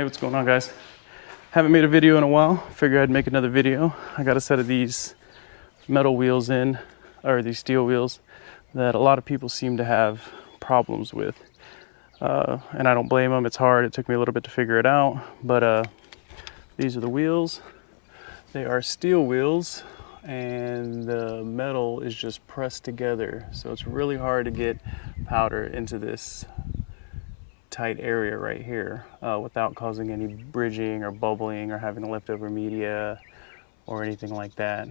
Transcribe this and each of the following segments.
Hey, what's going on, guys? Haven't made a video in a while. Figured I'd make another video. I got a set of these metal wheels in, or these steel wheels, that a lot of people seem to have problems with. And I don't blame them. It's hard. It took me a little bit to figure it out. But these are the wheels. They are steel wheels, and the metal is just pressed together. So it's really hard to get powder into this tight area right here without causing any bridging or bubbling or having leftover media or anything like that.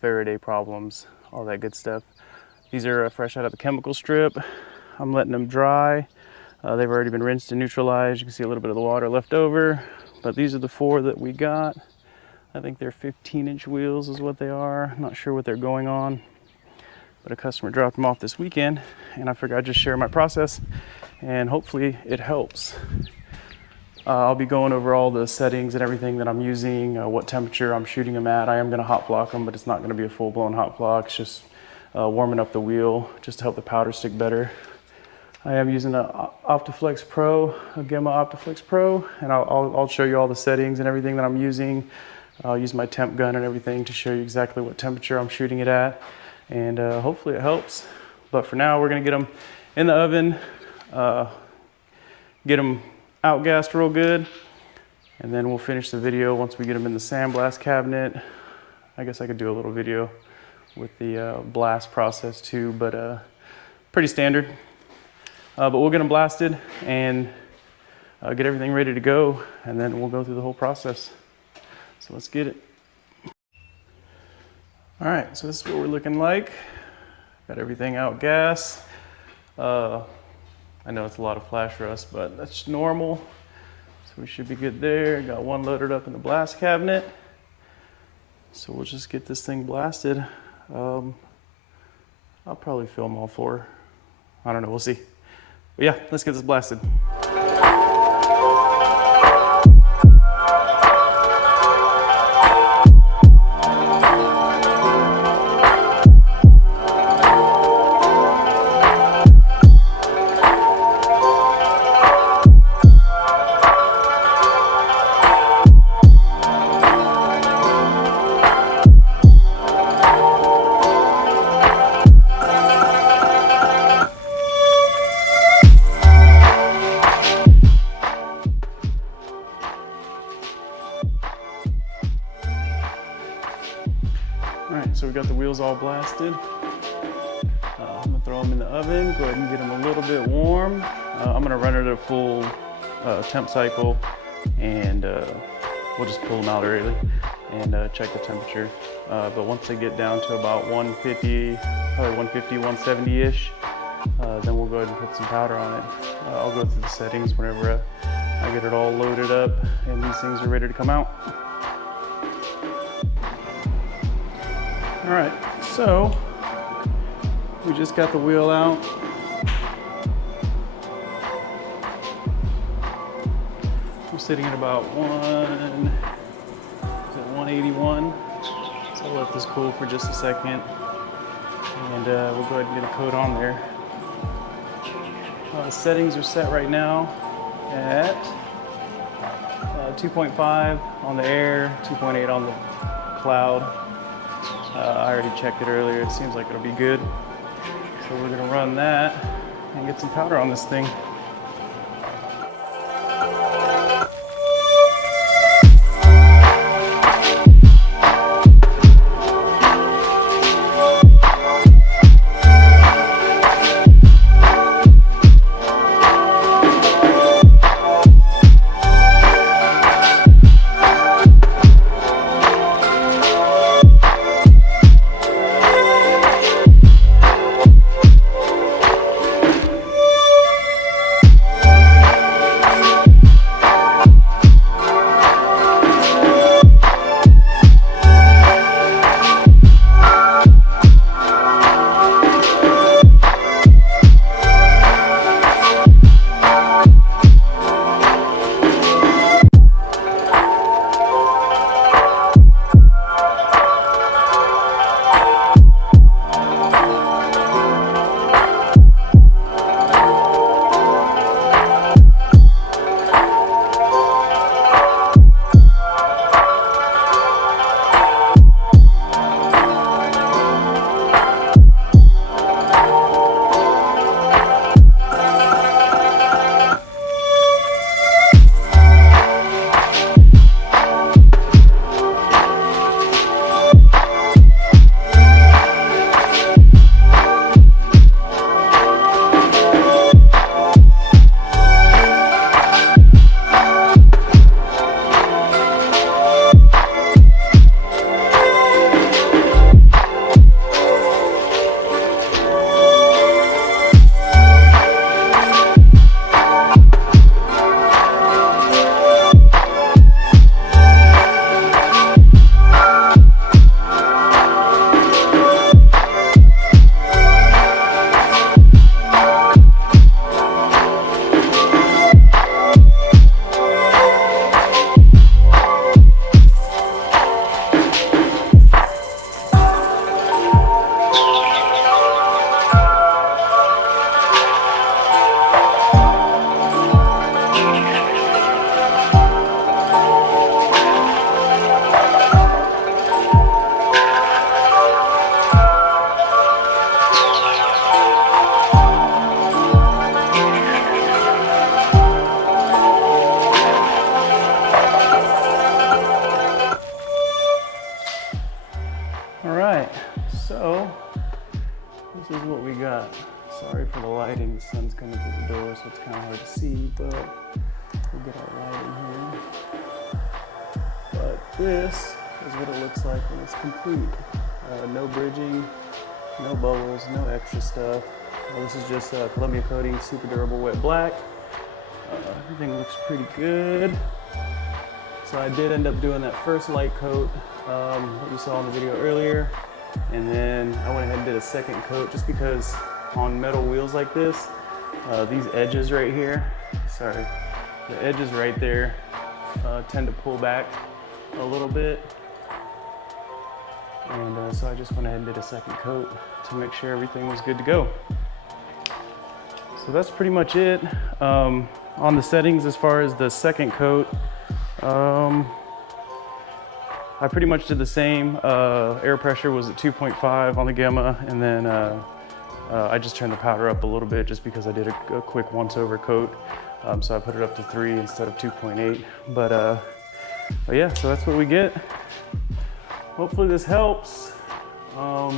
Faraday problems, all that good stuff. These are fresh out of the chemical strip. I'm letting them dry. They've already been rinsed and neutralized. You can see a little bit of the water left over, but these are the four that we got. I think they're 15-inch wheels is what they are. Not sure what they're going on, but a customer dropped them off this weekend, and I figured I'd just share my process and hopefully it helps. I'll be going over all the settings and everything that I'm using, what temperature I'm shooting them at. I am going to hot block them, but it's not going to be a full-blown hot block. It's just warming up the wheel just to help the powder stick better. I am using an OptiFlex Pro, a Gemma OptiFlex Pro, and I'll show you all the settings and everything that I'm using. I'll use my temp gun and everything to show you exactly what temperature I'm shooting it at, and hopefully it helps. But for now, we're going to get them in the oven, get them outgassed real good, and then we'll finish the video once we get them in the sandblast cabinet. I guess I could do a little video with the blast process too, but pretty standard. But we'll get them blasted and get everything ready to go, and then we'll go through the whole process. So let's get it. All right, so this is what we're looking like. Got everything outgassed. I know it's a lot of flash rust, but that's normal. So we should be good there. Got one loaded up in the blast cabinet. So we'll just get this thing blasted. I'll probably film all four. I don't know, we'll see. But yeah, let's get this blasted. Alright, so we got the wheels all blasted. I'm going to throw them in the oven, go ahead and get them a little bit warm. I'm going to run it at a full temp cycle, and we'll just pull them out early and check the temperature. But once they get down to about 150, probably 150, 170-ish, then we'll go ahead and put some powder on it. I'll go through the settings whenever I get it all loaded up and these things are ready to come out. All right, so we just got the wheel out. We're sitting at about 181. So I'll let this cool for just a second, and we'll go ahead and get a coat on there. Settings are set right now at 2.5 on the air, 2.8 on the cloud. I already checked it earlier. It seems like it'll be good. So we're gonna run that and get some powder on this thing. All right, so this is what we got. Sorry for the lighting, the sun's coming through the door, so it's kind of hard to see, but we'll get our lighting here. But this is what it looks like when it's complete. No bridging, no bubbles, no extra stuff. This is just Columbia coating, super durable wet black. Everything looks pretty good. So I did end up doing that first light coat that you saw in the video earlier. And then I went ahead and did a second coat just because on metal wheels like this, these edges right here, sorry, the edges right there tend to pull back a little bit. And so I just went ahead and did a second coat to make sure everything was good to go. So that's pretty much it. On the settings, as far as the second coat, I pretty much did the same. Air pressure was at 2.5 on the Gamma, and then I just turned the powder up a little bit just because I did a quick once-over coat. So I put it up to 3 instead of 2.8. But yeah, so that's what we get. Hopefully this helps. So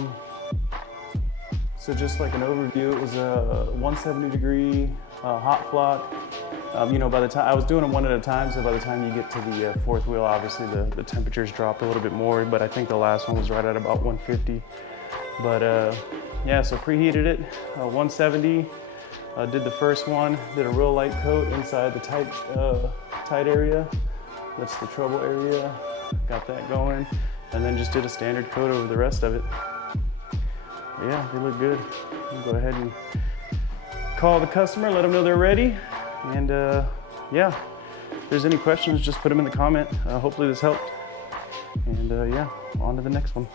just like an overview, it was a 170-degree hot flock. You know, by the time I was doing them one at a time, so by the time you get to the fourth wheel, obviously the temperatures drop a little bit more, but I think the last one was right at about 150. But yeah, so preheated it, 170. Did the first one, did a real light coat inside the tight area. That's the trouble area. Got that going, and then just did a standard coat over the rest of it. But yeah, they look good. I'll go ahead and call the customer, let them know they're ready. And yeah, if there's any questions, just put them in the comment. Hopefully this helped. And yeah, on to the next one.